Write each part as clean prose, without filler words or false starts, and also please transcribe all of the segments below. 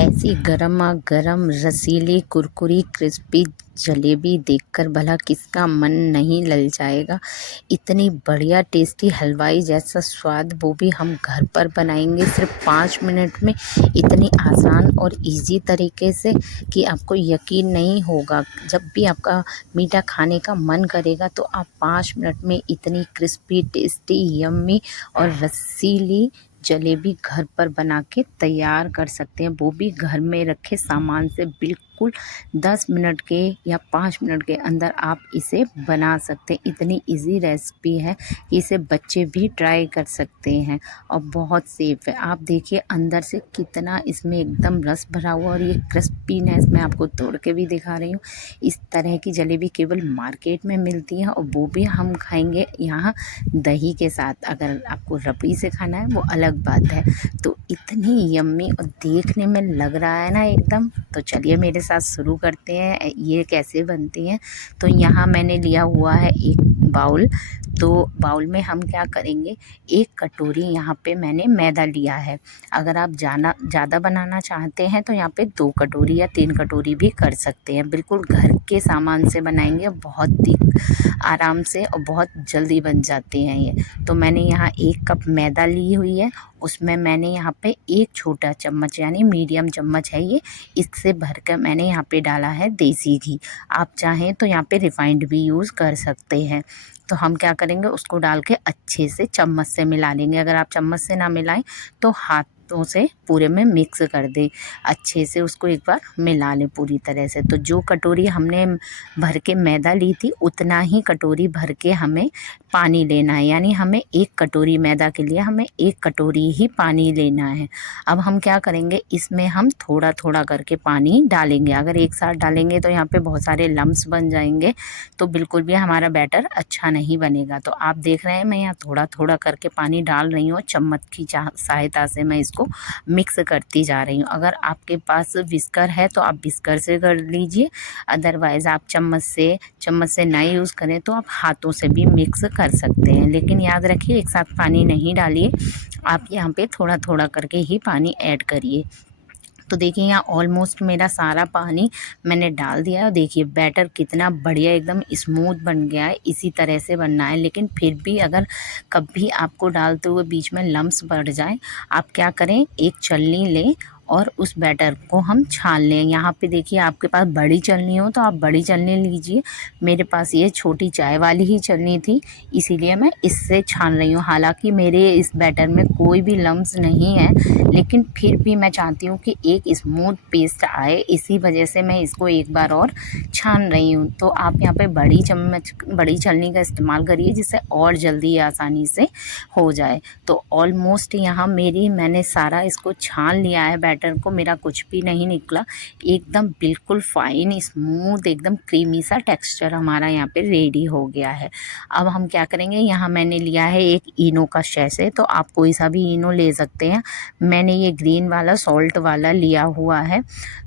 ऐसी गरमा गरम रसीली कुरकुरी क्रिस्पी जलेबी देखकर भला किसका मन नहीं ललचाएगा। इतनी बढ़िया टेस्टी हलवाई जैसा स्वाद वो भी हम घर पर बनाएंगे सिर्फ 5 मिनट में, इतनी आसान और इजी तरीके से कि आपको यकीन नहीं होगा। जब भी आपका मीठा खाने का मन करेगा तो आप 5 मिनट में इतनी क्रिस्पी टेस्टी यम्मी और रसीली जलेबी घर पर बना के तैयार कर सकते हैं, वो भी घर में रखे सामान से। बिल्कुल 10 मिनट के या 5 मिनट के अंदर आप इसे बना सकते हैं। इतनी इजी रेसिपी है कि इसे बच्चे भी ट्राई कर सकते हैं और बहुत सेफ है। आप देखिए अंदर से कितना इसमें एकदम रस भरा हुआ और ये क्रिस्पीनेस मैं आपको तोड़ के भी दिखा रही हूँ। इस तरह की जलेबी केवल मार्केट में मिलती है और वो भी हम खाएंगे यहाँ दही के साथ। अगर आपको रबड़ी से खाना है वो अलग बात है। तो इतनी यम्मी और देखने में लग रहा है ना एकदम। तो चलिए मेरे साथ शुरू करते हैं ये कैसे बनती हैं। तो यहाँ मैंने लिया हुआ है एक बाउल। तो बाउल में हम क्या करेंगे, 1 कटोरी यहाँ पे मैंने मैदा लिया है। अगर आप ज़्यादा बनाना चाहते हैं तो यहाँ पे 2 कटोरी या 3 कटोरी भी कर सकते हैं। बिल्कुल घर के सामान से बनाएंगे, बहुत ही आराम से और बहुत जल्दी बन जाते हैं ये। तो मैंने यहाँ 1 कप मैदा ली हुई है। उसमें मैंने यहाँ पे 1 छोटा चम्मच यानी मीडियम चम्मच है ये, इससे भरकर मैंने यहाँ पे डाला है देसी घी। आप चाहें तो यहाँ पे रिफाइंड भी यूज़ कर सकते हैं। तो हम क्या करेंगे, उसको डाल के अच्छे से चम्मच से मिला लेंगे। अगर आप चम्मच से ना मिलाएं तो हाथों से पूरे में मिक्स कर दें। अच्छे से उसको एक बार मिला लें पूरी तरह से। तो जो कटोरी हमने भर के मैदा ली थी उतना ही कटोरी भर के हमें पानी लेना है। यानी हमें 1 कटोरी मैदा के लिए हमें 1 कटोरी ही पानी लेना है। अब हम क्या करेंगे, इसमें हम थोड़ा थोड़ा करके पानी डालेंगे। अगर एक साथ डालेंगे तो यहाँ पे बहुत सारे लम्स बन जाएंगे, तो बिल्कुल भी हमारा बैटर अच्छा नहीं बनेगा। तो आप देख रहे हैं मैं यहाँ थोड़ा थोड़ा करके पानी डाल रही हूँ। चम्मच की सहायता से मैं इसको मिक्स करती जा रही हूँ। अगर आपके पास विस्कर है तो आप विस्कर से कर लीजिए, अदरवाइज़ आप चम्मच से ना यूज़ करें तो आप हाथों से भी मिक्स कर सकते हैं। लेकिन याद रखिए एक साथ पानी नहीं डालिए, आप यहाँ पे थोड़ा थोड़ा करके ही पानी ऐड करिए। तो देखिए यहाँ ऑलमोस्ट मेरा सारा पानी मैंने डाल दिया है। देखिए बैटर कितना बढ़िया एकदम स्मूथ बन गया है। इसी तरह से बनना है। लेकिन फिर भी अगर कभी आपको डालते हुए बीच में लम्स पड़ जाए, आप क्या करें, एक छलनी लें और उस बैटर को हम छान लें। यहाँ पे देखिए आपके पास बड़ी छलनी हो तो आप बड़ी छलनी लीजिए। मेरे पास ये छोटी चाय वाली ही छलनी थी, इसीलिए मैं इससे छान रही हूँ। हालांकि मेरे इस बैटर में कोई भी लम्स नहीं है, लेकिन फिर भी मैं चाहती हूँ कि एक स्मूथ पेस्ट आए, इसी वजह से मैं इसको एक बार और छान रही हूँ। तो आप यहाँ पे बड़ी छलनी का इस्तेमाल करिए जिससे और जल्दी आसानी से हो जाए। तो ऑलमोस्ट यहाँ मैंने सारा इसको छान लिया है बैटर को। मेरा कुछ भी नहीं निकला, एकदम बिल्कुल फाइन स्मूथ एकदम क्रीमी सा टेक्सचर हमारा यहाँ पे रेडी हो गया है। अब हम क्या करेंगे, यहाँ मैंने लिया है एक इनो का सैशे। तो आप कोई सा भी इनो ले सकते हैं। मैंने ये ग्रीन वाला सॉल्ट वाला लिया हुआ है।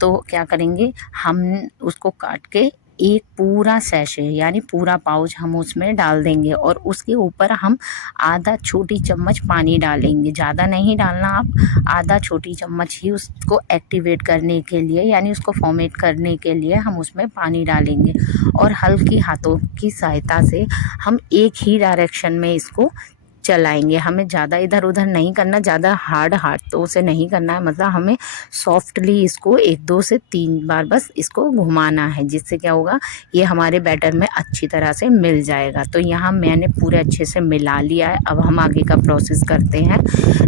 तो क्या करेंगे, हम उसको काट के एक पूरा सैशे यानी पूरा पाउच हम उसमें डाल देंगे और उसके ऊपर हम आधा छोटी चम्मच पानी डालेंगे। ज़्यादा नहीं डालना, आप आधा छोटी चम्मच ही उसको एक्टिवेट करने के लिए यानी उसको फॉर्मेट करने के लिए हम उसमें पानी डालेंगे। और हल्की हाथों की सहायता से हम एक ही डायरेक्शन में इसको चलाएंगे। हमें ज़्यादा इधर उधर नहीं करना, ज़्यादा हार्ड हाथों से नहीं करना है। मतलब हमें सॉफ्टली इसको 1-2 से 3 बार बस इसको घुमाना है, जिससे क्या होगा, ये हमारे बैटर में अच्छी तरह से मिल जाएगा। तो यहाँ मैंने पूरे अच्छे से मिला लिया है। अब हम आगे का प्रोसेस करते हैं।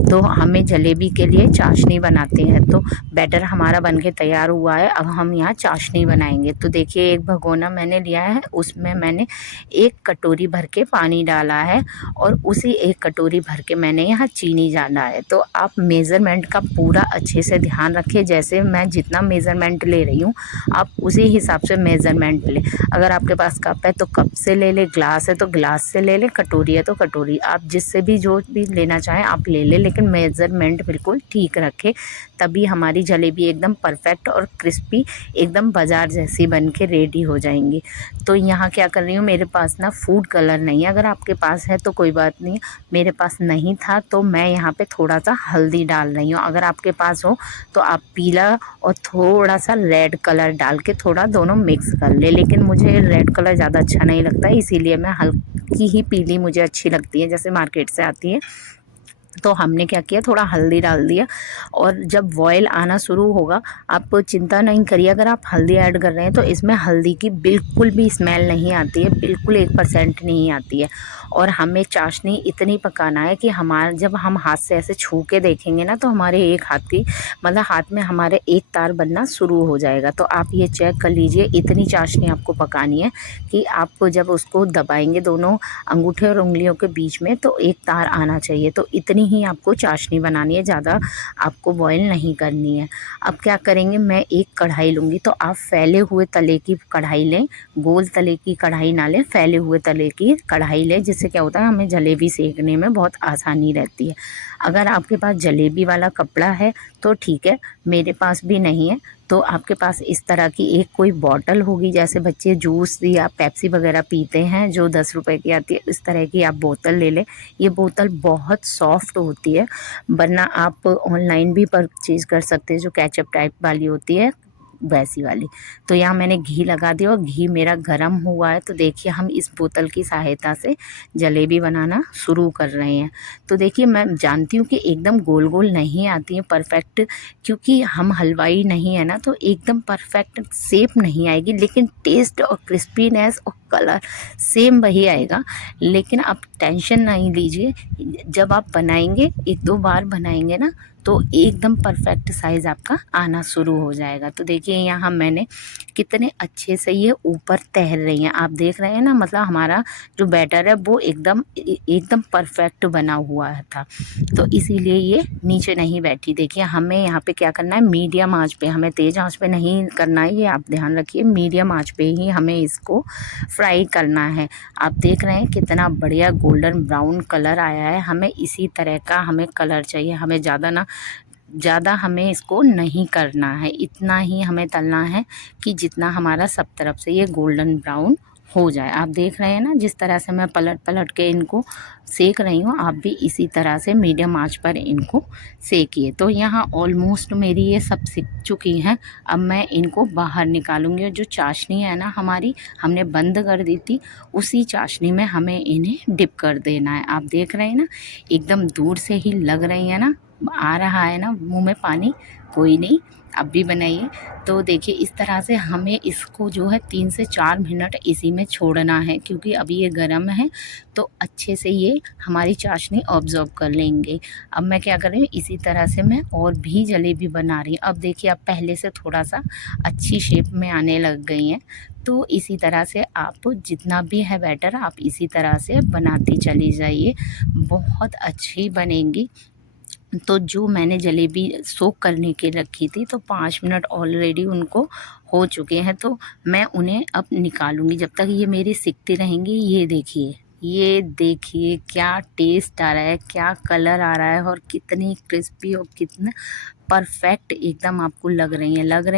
तो हमें जलेबी के लिए चाशनी बनाते हैं। तो बैटर हमारा बनके तैयार हुआ है। अब हम यहाँ चाशनी बनाएंगे। तो देखिए एक भगोना मैंने लिया है, उसमें मैंने 1 कटोरी भर के पानी डाला है और उसी 1 कटोरी भर के मैंने यहाँ चीनी डाला है। तो आप मेज़रमेंट का पूरा अच्छे से ध्यान रखिए। जैसे मैं जितना मेज़रमेंट ले रही हूँ आप उसी हिसाब से मेज़रमेंट लें। अगर आपके पास कप है तो कप से ले लें, ग्लास है तो ग्लास से ले लें, कटोरी है तो कटोरी, आप जिससे भी जो भी लेना चाहें आप ले लें। लेकिन मेज़रमेंट बिल्कुल ठीक रखें, तभी हमारी जलेबी एकदम परफेक्ट और क्रिस्पी एकदम बाज़ार जैसी बन के रेडी हो जाएंगी। तो यहाँ क्या कर रही हूँ, मेरे पास ना फूड कलर नहीं है। अगर आपके पास है तो कोई बात नहीं, मेरे पास नहीं था तो मैं यहाँ पे थोड़ा सा हल्दी डाल रही हूँ। अगर आपके पास हो तो आप पीला और थोड़ा सा रेड कलर डाल के थोड़ा दोनों मिक्स कर ले, लेकिन मुझे रेड कलर ज़्यादा अच्छा नहीं लगता है, इसीलिए मैं हल्की ही पीली मुझे अच्छी लगती है, जैसे मार्केट से आती है। तो हमने क्या किया, थोड़ा हल्दी डाल दिया, और जब बॉयल आना शुरू होगा, आप चिंता नहीं करिए, अगर आप हल्दी ऐड कर रहे हैं तो इसमें हल्दी की बिल्कुल भी स्मेल नहीं आती है, बिल्कुल 1% नहीं आती है। और हमें चाशनी इतनी पकाना है कि हमारा जब हम हाथ से ऐसे छू के देखेंगे ना, तो हमारे एक हाथ की मतलब हाथ में हमारे एक तार बनना शुरू हो जाएगा। तो आप ये चेक कर लीजिए, इतनी चाशनी आपको पकानी है कि आप जब उसको दबाएंगे दोनों अंगूठे और उंगलियों के बीच में तो एक तार आना चाहिए। तो इतनी ही आपको चाशनी बनानी है, ज़्यादा आपको बॉईल नहीं करनी है। अब क्या करेंगे, मैं एक कढ़ाई लूँगी, तो आप फैले हुए तले की कढ़ाई लें, गोल तले की कढ़ाई ना लें, फैले हुए तले की कढ़ाई लें, जिससे क्या होता है हमें जलेबी सेकने में बहुत आसानी रहती है। अगर आपके पास जलेबी वाला कपड़ा है तो ठीक है, मेरे पास भी नहीं है, तो आपके पास इस तरह की एक कोई बॉटल होगी, जैसे बच्चे जूस या पेप्सी वगैरह पीते हैं जो 10 रुपए की आती है, इस तरह की आप बोतल ले लें। ये बोतल बहुत सॉफ्ट होती है, वरना आप ऑनलाइन भी परचेज़ कर सकते हैं जो केचप टाइप वाली होती है, वैसी वाली। तो यहाँ मैंने घी लगा दिया और घी मेरा गर्म हुआ है, तो देखिए हम इस बोतल की सहायता से जलेबी बनाना शुरू कर रहे हैं। तो देखिए मैं जानती हूँ कि एकदम गोल गोल नहीं आती है परफेक्ट, क्योंकि हम हलवाई नहीं है ना, तो एकदम परफेक्ट शेप नहीं आएगी, लेकिन टेस्ट और क्रिस्पीनेस और कलर सेम वही आएगा। लेकिन आप टेंशन नहीं लीजिए, जब आप बनाएंगे 1-2 बार बनाएंगे ना, तो एकदम परफेक्ट साइज़ आपका आना शुरू हो जाएगा। तो देखिए यहाँ मैंने कितने अच्छे से ये ऊपर तैर रही हैं, आप देख रहे हैं ना, मतलब हमारा जो बैटर है वो एकदम परफेक्ट बना हुआ था, तो इसीलिए ये नीचे नहीं बैठी। देखिए हमें यहाँ पे क्या करना है, मीडियम आंच पे, हमें तेज़ आंच पे नहीं करना है, ये आप ध्यान रखिए, मीडियम आंच पे ही हमें इसको फ्राई करना है। आप देख रहे हैं कितना बढ़िया गोल्डन ब्राउन कलर आया है, हमें इसी तरह का हमें कलर चाहिए, हमें ज़्यादा हमें इसको नहीं करना है, इतना ही हमें तलना है कि जितना हमारा सब तरफ से ये गोल्डन ब्राउन हो जाए। आप देख रहे हैं ना, जिस तरह से मैं पलट पलट के इनको सेक रही हूँ, आप भी इसी तरह से मीडियम आंच पर इनको सेकिए। तो यहाँ ऑलमोस्ट मेरी ये सब सिक चुकी हैं। अब मैं इनको बाहर निकालूंगी, और जो चाशनी है ना हमारी, हमने बंद कर दी थी, उसी चाशनी में हमें इन्हें डिप कर देना है। आप देख रहे हैं ना, एकदम दूर से ही लग रही है ना, आ रहा है ना मुंह में पानी, कोई नहीं, अब भी बनाइए। तो देखिए इस तरह से हमें इसको जो है 3 से 4 मिनट इसी में छोड़ना है, क्योंकि अभी ये गर्म है तो अच्छे से ये हमारी चाशनी ऑब्जॉर्व कर लेंगे। अब मैं क्या कर रही हूँ, इसी तरह से मैं और भी जलेबी बना रही हूँ। अब देखिए अब पहले से थोड़ा सा अच्छी शेप में आने लग गई हैं। तो इसी तरह से आप जितना भी है बैटर, आप इसी तरह से बनाती चली जाइए, बहुत अच्छी बनेंगी। तो जो मैंने जलेबी सोक करने के रखी थी, तो 5 मिनट ऑलरेडी उनको हो चुके हैं, तो मैं उन्हें अब निकालूंगी। जब तक ये मेरी सिकती रहेंगी, ये देखिए क्या टेस्ट आ रहा है, क्या कलर आ रहा है, और कितनी क्रिस्पी और कितना परफेक्ट एकदम आपको लग रही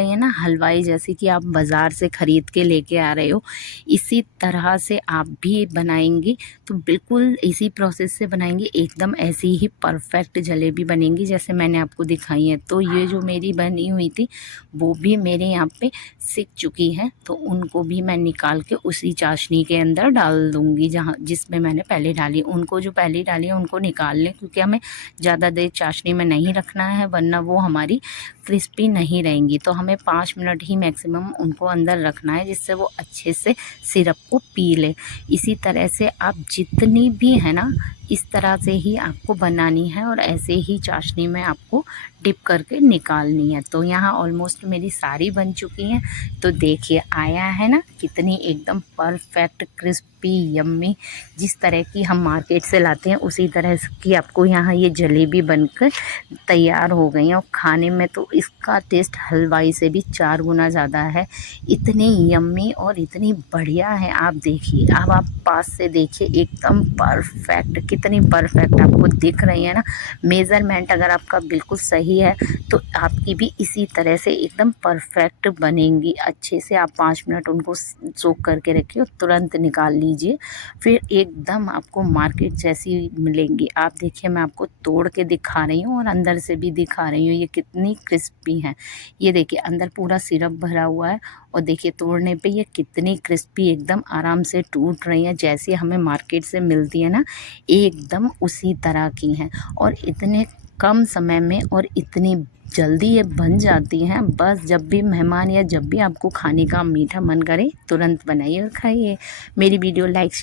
हैं ना, हलवाई जैसी कि आप बाज़ार से ख़रीद के लेके आ रहे हो। इसी तरह से आप भी बनाएंगी तो बिल्कुल इसी प्रोसेस से बनाएंगे, एकदम ऐसी ही परफेक्ट जलेबी बनेंगी जैसे मैंने आपको दिखाई है। तो ये जो मेरी बनी हुई थी वो भी मेरे यहाँ पे सिक चुकी है, तो उनको भी मैं निकाल के उसी चाशनी के अंदर डाल दूँगी जहाँ जिसमें मैंने पहले डाली। उनको जो पहले डाली है उनको निकाल लें, क्योंकि हमें ज़्यादा देर चाशनी में नहीं रखना है, वरना वो हमारी क्रिस्पी नहीं रहेंगी। तो हमें 5 मिनट ही मैक्सिमम उनको अंदर रखना है, जिससे वो अच्छे से सिरप को पी ले। इसी तरह से आप जितनी भी है ना, इस तरह से ही आपको बनानी है, और ऐसे ही चाशनी में आपको डिप करके निकालनी है। तो यहाँ ऑलमोस्ट मेरी सारी बन चुकी हैं। तो देखिए आया है ना, कितनी एकदम परफेक्ट क्रिस्पी यम्मी, जिस तरह की हम मार्केट से लाते हैं उसी तरह की आपको यहाँ ये जलेबी बनकर तैयार हो गई हैं। और खाने में तो इसका टेस्ट हलवाई से भी 4 गुना ज़्यादा है, इतनी यम्मी और इतनी बढ़िया है। आप देखिए, अब आप पास से देखिए, एकदम परफेक्ट, कितनी परफेक्ट आपको दिख रही है ना। मेज़रमेंट अगर आपका बिल्कुल सही बनती है तो आपकी भी इसी तरह से एकदम परफेक्ट बनेंगी। अच्छे से आप 5 मिनट उनको सोक करके रखिए और तुरंत निकाल लीजिए, फिर एकदम आपको मार्केट जैसी मिलेंगी। आप देखिए, मैं आपको तोड़ के दिखा रही हूँ और अंदर से भी दिखा रही हूँ ये कितनी क्रिस्पी हैं। ये देखिए अंदर पूरा सिरप भरा हुआ है और देखिए तोड़ने पे ये कितनी क्रिस्पी एकदम आराम से टूट रही हैं, जैसी हमें मार्केट से मिलती है ना, एकदम उसी तरह की हैं। और इतने कम समय में और इतनी जल्दी ये बन जाती हैं। बस जब भी मेहमान या जब भी आपको खाने का मीठा मन करे तुरंत बनाइए और खाइए। मेरी वीडियो लाइक